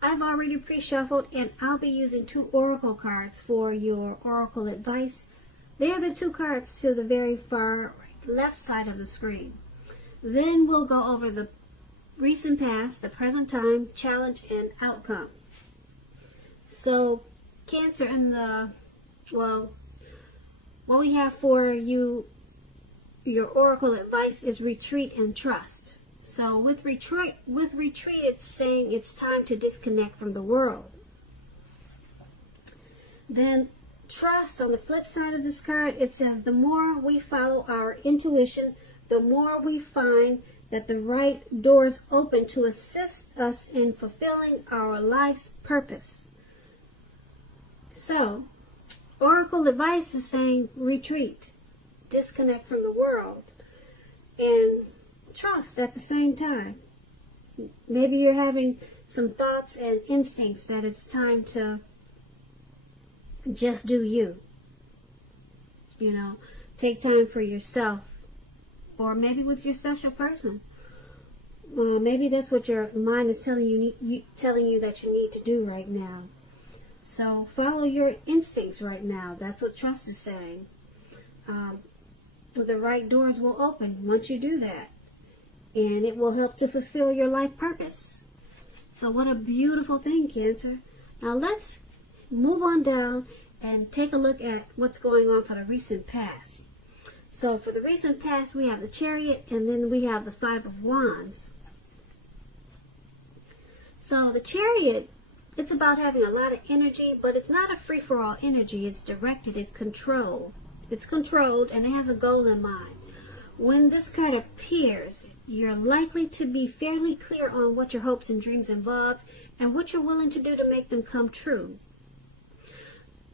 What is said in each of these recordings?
I've already pre-shuffled, and I'll be using 2 oracle cards for your oracle advice. They are the 2 cards to the very far left side of the screen. Then we'll go over the recent past, the present time, challenge, and outcome. So, Cancer, in the, well, what we have for you, your oracle advice is retreat and trust. So with retreat, it's saying it's time to disconnect from the world. Then trust, on the flip side of this card, it says the more we follow our intuition, the more we find that the right doors open to assist us in fulfilling our life's purpose. So, oracle advice is saying retreat, disconnect from the world, and trust at the same time. Maybe you're having some thoughts and instincts that it's time to just do you. You know, take time for yourself, or maybe with your special person. Maybe that's what your mind is telling you that you need to do right now. So follow your instincts right now. That's what trust is saying. The right doors will open once you do that, and it will help to fulfill your life purpose. So what a beautiful thing, Cancer. Now let's move on down and take a look at what's going on for the recent past. So for the recent past, we have the Chariot, and then we have the 5 of Wands. So the Chariot, it's about having a lot of energy, but it's not a free-for-all energy. It's directed, it's controlled. It's controlled, and it has a goal in mind. When this card appears, you're likely to be fairly clear on what your hopes and dreams involve and what you're willing to do to make them come true.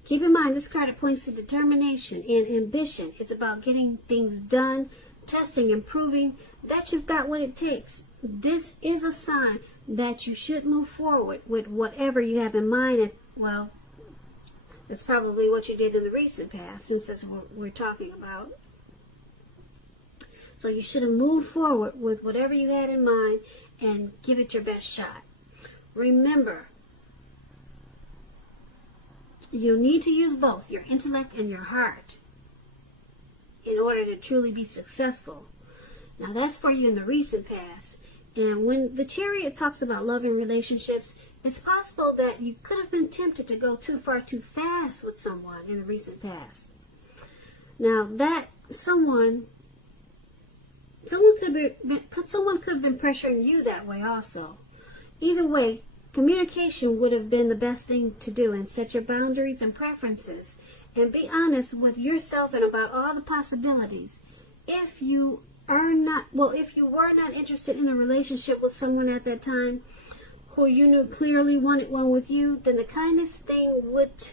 Keep in mind, this card points to determination and ambition. It's about getting things done, testing and proving that you've got what it takes. This is a sign that you should move forward with whatever you have in mind. Well, that's probably what you did in the recent past, since that's what we're talking about. So you should have moved forward with whatever you had in mind and give it your best shot. Remember, you need to use both your intellect and your heart in order to truly be successful. Now that's for you in the recent past. And when the Chariot talks about love and relationships, it's possible that you could have been tempted to go too far too fast with someone in the recent past. Now that someone could have been pressuring you that way also. Either way, communication would have been the best thing to do, and set your boundaries and preferences and be honest with yourself and about all the possibilities. If you were not interested in a relationship with someone at that time who you knew clearly wanted one with you, then the kindest thing would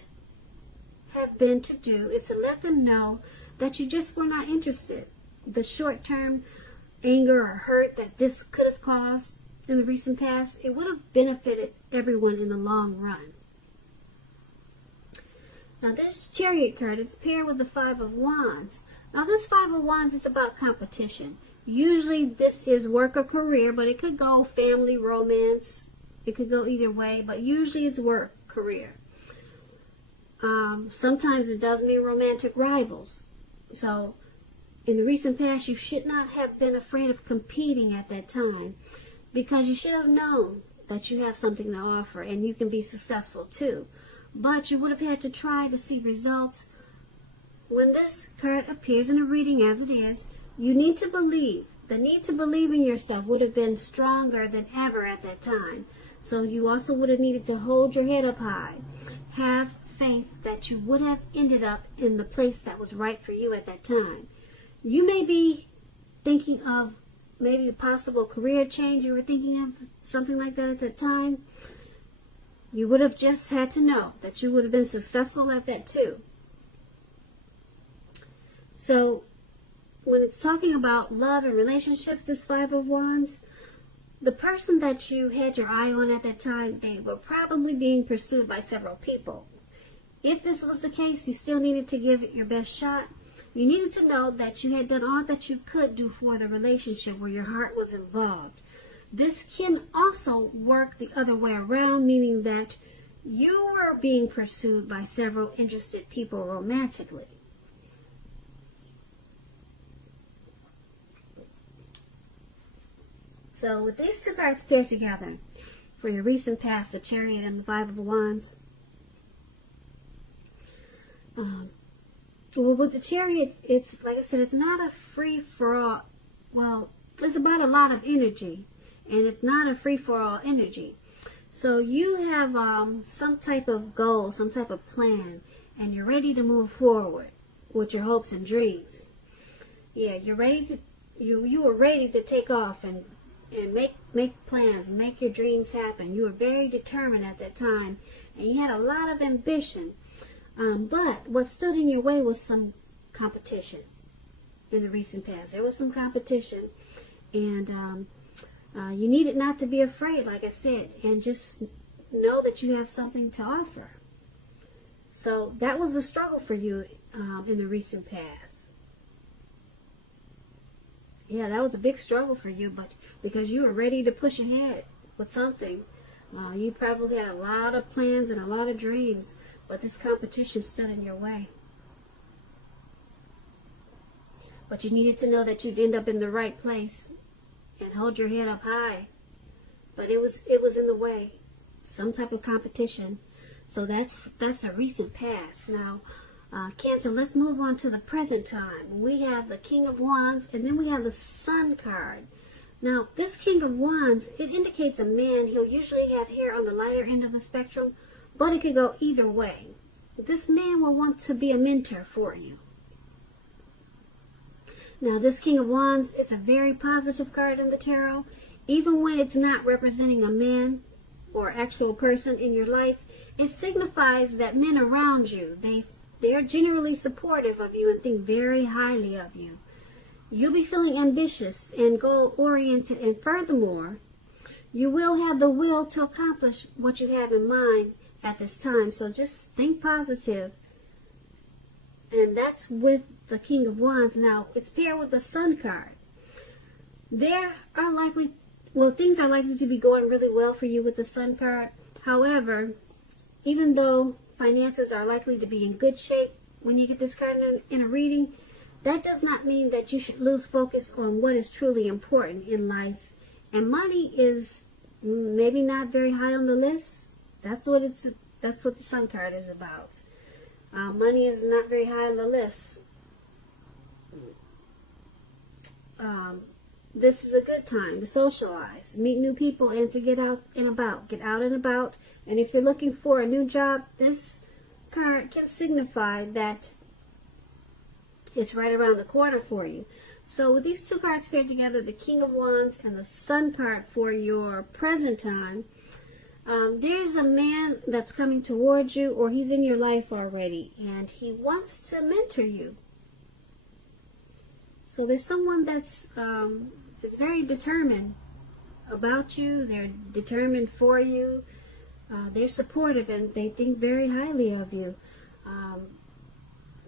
have been to do is to let them know that you just were not interested. The short-term anger or hurt that this could have caused in the recent past, it would have benefited everyone in the long run. Now this Chariot card, it's paired with the 5 of Wands. Now this 5 of Wands is about competition. Usually this is work or career, but it could go family, romance. It could go either way, but usually it's work, career. Sometimes it does mean romantic rivals. So in the recent past, you should not have been afraid of competing at that time, because you should have known that you have something to offer and you can be successful too. But you would have had to try to see results. When this card appears in a reading as it is, you need to believe. The need to believe in yourself would have been stronger than ever at that time. So you also would have needed to hold your head up high. Have faith that you would have ended up in the place that was right for you at that time. You may be thinking of maybe a possible career change. You were thinking of something like that at that time. You would have just had to know that you would have been successful at that too. So when it's talking about love and relationships, this 5 of Wands, the person that you had your eye on at that time, they were probably being pursued by several people. If this was the case, you still needed to give it your best shot. You needed to know that you had done all that you could do for the relationship where your heart was involved. this can also work the other way around, meaning that you are being pursued by several interested people romantically. So with these two cards paired together, for your recent past, the Chariot and the Five of Wands, well, with the Chariot, it's, like I said, it's not a free-for-all. Well, it's about a lot of energy, and it's not a free-for-all energy. So you have some type of goal, some type of plan, and you're ready to move forward with your hopes and dreams. Yeah, you're ready to, you were ready to take off and make plans, make your dreams happen. You were very determined at that time, and you had a lot of ambition. But what stood in your way was some competition in the recent past. There was some competition, and you needed not to be afraid, like I said, and just know that you have something to offer. So that was a struggle for you in the recent past. Yeah, that was a big struggle for you, but because you were ready to push ahead with something. You probably had a lot of plans and a lot of dreams, but this competition stood in your way. But you needed to know that you'd end up in the right place and hold your head up high. But it was in the way. Some type of competition. So that's a recent past. Now, Cancer, let's move on to the present time. We have the King of Wands, and then we have the Sun card. Now, this King of Wands, it indicates a man. He'll usually have hair on the lighter end of the spectrum, but it could go either way. This man will want to be a mentor for you. Now, this King of Wands, it's a very positive card in the tarot. Even when it's not representing a man or actual person in your life, it signifies that men around you, they're generally supportive of you and think very highly of you. You'll be feeling ambitious and goal-oriented, and furthermore, you will have the will to accomplish what you have in mind at this time. So just think positive. And that's with the King of Wands. Now, it's paired with the Sun card. Things are likely to be going really well for you with the Sun card. However, even though finances are likely to be in good shape when you get this card in a reading, that does not mean that you should lose focus on what is truly important in life. And money is maybe not very high on the list. That's what the Sun card is about. Money is not very high on the list. This is a good time to socialize, meet new people, and to get out and about. Get out and about. And if you're looking for a new job, this card can signify that it's right around the corner for you. So with these two cards paired together, the King of Wands and the Sun card for your present time, there's a man that's coming towards you, or he's in your life already, and he wants to mentor you. So there's someone that's is very determined about you. They're determined for you. They're supportive, and they think very highly of you.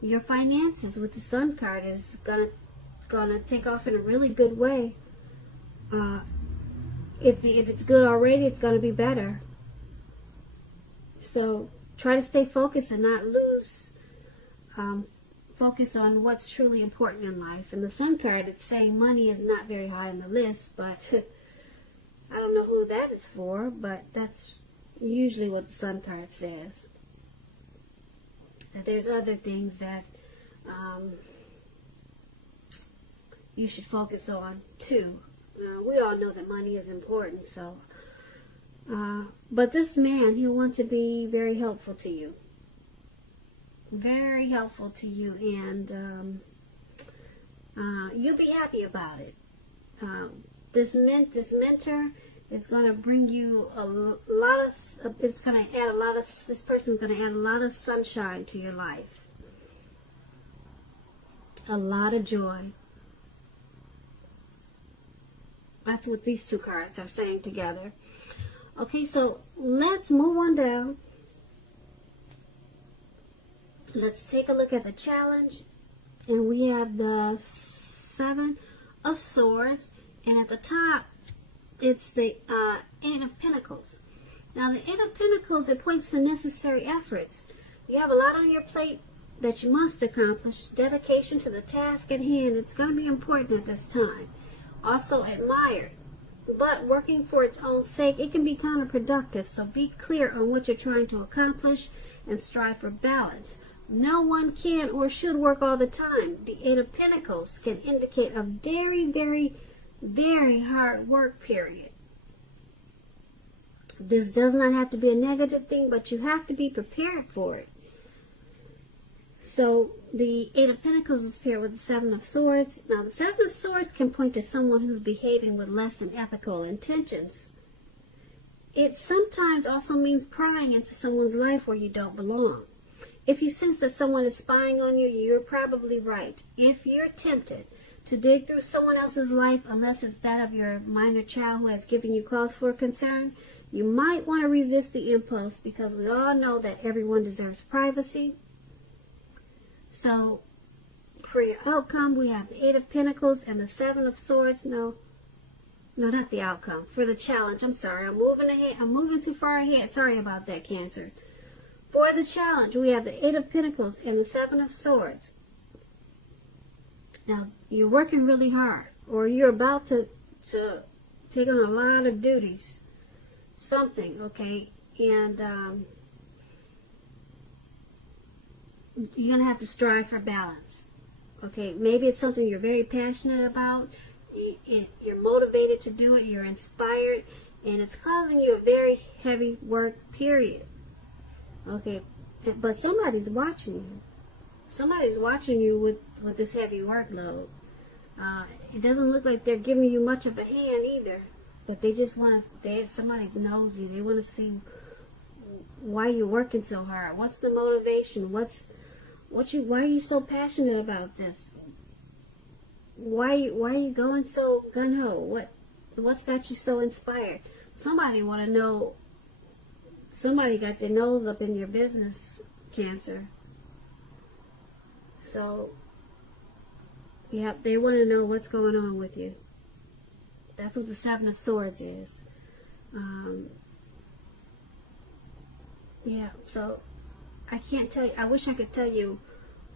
Your finances with the Sun card is gonna take off in a really good way. If it's good already, it's gonna be better. So try to stay focused and not lose focus on what's truly important in life. And the Sun card, it's saying money is not very high on the list, but I don't know who that is for, but that's usually what the Sun card says. That there's other things that you should focus on too. We all know that money is important, so but this man, he'll want to be very helpful to you. Very helpful to you, and you'll be happy about it. This mentor is going to bring you a lot of, it's going to add a lot of, this person's going to add a lot of sunshine to your life. A lot of joy. That's what these two cards are saying together. Okay, so let's move on down. Let's take a look at the challenge. And we have the 7 of Swords. And at the top, it's the Eight of Pentacles. Now, the Eight of Pentacles, it points to necessary efforts. You have a lot on your plate that you must accomplish. Dedication to the task at hand. It's going to be important at this time. Also admired. But working for its own sake, it can be counterproductive. So be clear on what you're trying to accomplish and strive for balance. No one can or should work all the time. The Eight of Pentacles can indicate a very, very, very hard work period. This does not have to be a negative thing, but you have to be prepared for it. So the Eight of Pentacles is paired with the Seven of Swords. Now the Seven of Swords can point to someone who's behaving with less than ethical intentions. It sometimes also means prying into someone's life where you don't belong. If you sense that someone is spying on you, you're probably right. If you're tempted to dig through someone else's life, unless it's that of your minor child who has given you cause for concern, you might want to resist the impulse, because we all know that everyone deserves privacy. So, for your outcome, we have the Eight of Pentacles and the Seven of Swords. No, not the outcome. For the challenge, I'm sorry. I'm moving ahead. I'm moving too far ahead. Sorry about that, Cancer. For the challenge, we have the Eight of Pentacles and the Seven of Swords. Now, you're working really hard, or you're about to take on a lot of duties. Something, okay? And you're going to have to strive for balance. Okay, maybe it's something you're very passionate about. You're motivated to do it. You're inspired. And it's causing you a very heavy work period. Okay, but somebody's watching you. Somebody's watching you with this heavy workload. It doesn't look like they're giving you much of a hand either. But they just want to, somebody's nosy. They want to see why you're working so hard. What's the motivation? Why are you so passionate about this? Why are you going so gung-ho? What's got you so inspired? Somebody want to know. Somebody got their nose up in your business, Cancer. So, yeah, they want to know what's going on with you. That's what the Seven of Swords is. Yeah, so I can't tell you. I wish I could tell you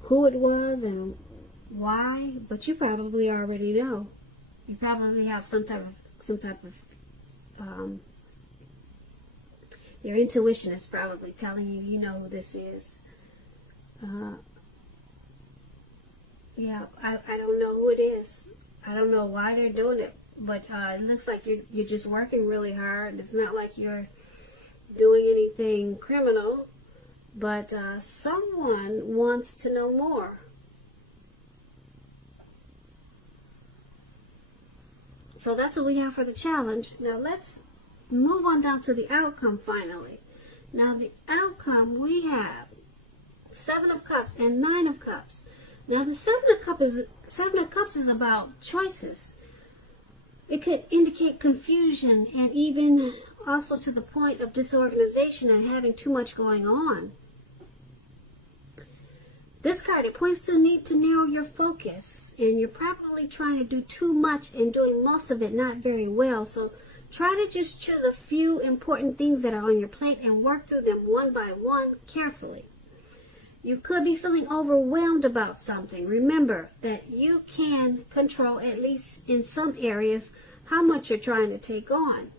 who it was and why, but you probably already know. You probably have some type of your intuition is probably telling you, you know who this is. Yeah, I don't know who it is. I don't know why they're doing it, but it looks like you're just working really hard. It's not like you're doing anything criminal, but someone wants to know more. So that's what we have for the challenge. Now let's move on down to the outcome finally. Now the outcome, we have Seven of Cups and Nine of Cups. Now the Seven of Cups is about choices. It could indicate confusion and even also to the point of disorganization and having too much going on. This card, it points to a need to narrow your focus, and you're probably trying to do too much and doing most of it not very well. So try to just choose a few important things that are on your plate and work through them one by one carefully. You could be feeling overwhelmed about something. Remember that you can control, at least in some areas, how much you're trying to take on.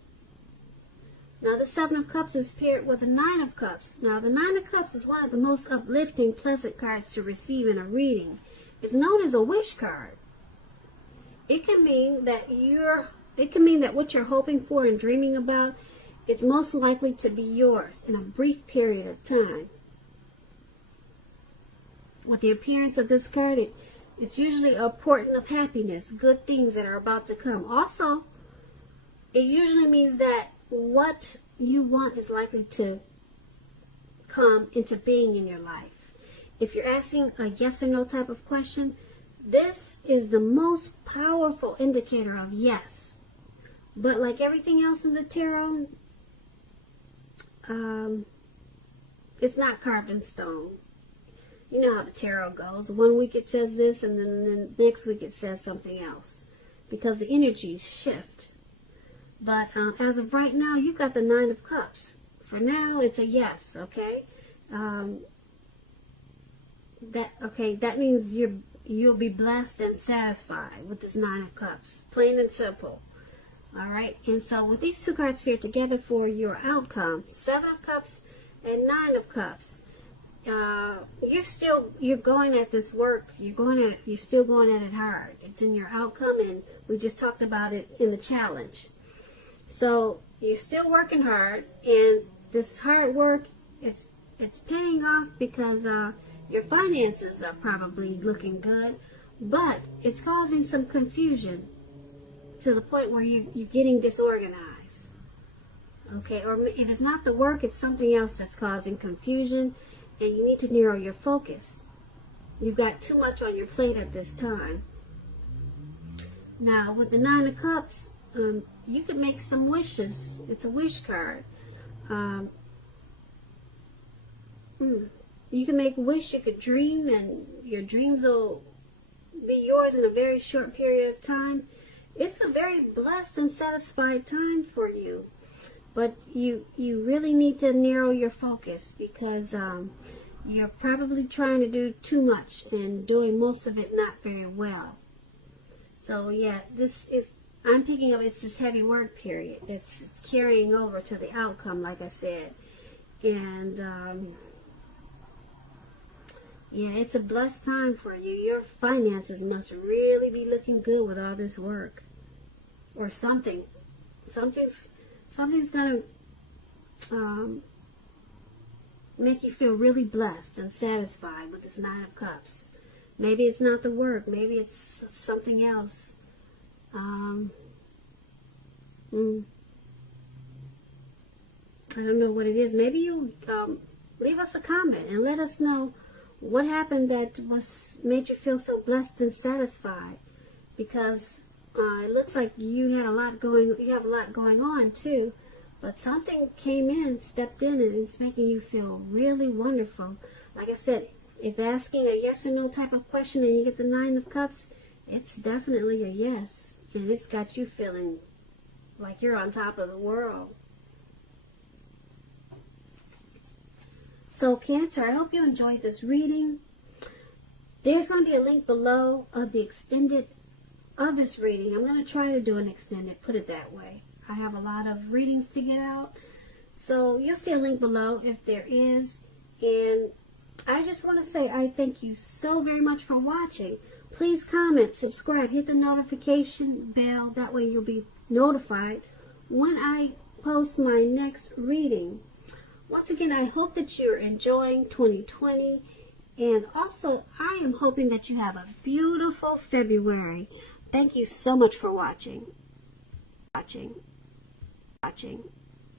Now the Seven of Cups is paired with the Nine of Cups. Now the Nine of Cups is one of the most uplifting, pleasant cards to receive in a reading. It's known as a wish card. It can mean that what you're hoping for and dreaming about, it's most likely to be yours in a brief period of time. With the appearance of this card, it's usually a portent of happiness, good things that are about to come. Also, it usually means that what you want is likely to come into being in your life. If you're asking a yes or no type of question, this is the most powerful indicator of yes. But like everything else in the tarot, it's not carved in stone. You know how the tarot goes. One week it says this, and then the next week it says something else. Because the energies shift. But as of right now, you got the Nine of Cups. For now, it's a yes, okay? That means you'll be blessed and satisfied with this Nine of Cups. Plain and simple. Alright? And so with these two cards here together for your outcome, Seven of Cups and Nine of Cups, you're going at this work. You're still going at it hard. It's in your outcome, and we just talked about it in the challenge. So you're still working hard, and this hard work, it's paying off because your finances are probably looking good, but it's causing some confusion to the point where you're getting disorganized. Okay, or if it's not the work, it's something else that's causing confusion, and you need to narrow your focus. You've got too much on your plate at this time. Now, with the Nine of Cups, you can make some wishes. It's a wish card. You can make a wish, you could dream, and your dreams will be yours in a very short period of time. It's a very blessed and satisfied time for you. But you really need to narrow your focus, because you're probably trying to do too much and doing most of it not very well. So yeah, I'm picking up, it's this heavy work period that's carrying over to the outcome, like I said. And yeah, it's a blessed time for you. Your finances must really be looking good with all this work. Or something's going to make you feel really blessed and satisfied with this Nine of Cups. Maybe it's not the work. Maybe it's something else. I don't know what it is. Maybe you leave us a comment and let us know what happened that made you feel so blessed and satisfied. Because it looks like you have a lot going on too. But something came in, stepped in, and it's making you feel really wonderful. Like I said, if asking a yes or no type of question and you get the Nine of Cups, it's definitely a yes. And it's got you feeling like you're on top of the world. So Cancer, I hope you enjoyed this reading. There's going to be a link below of the extended of this reading. I'm going to try to do an extended, put it that way. I have a lot of readings to get out. So you'll see a link below if there is. And I just want to say I thank you so very much for watching. Please comment, subscribe, hit the notification bell. That way you'll be notified when I post my next reading. Once again, I hope that you're enjoying 2020. And also, I am hoping that you have a beautiful February. Thank you so much for watching.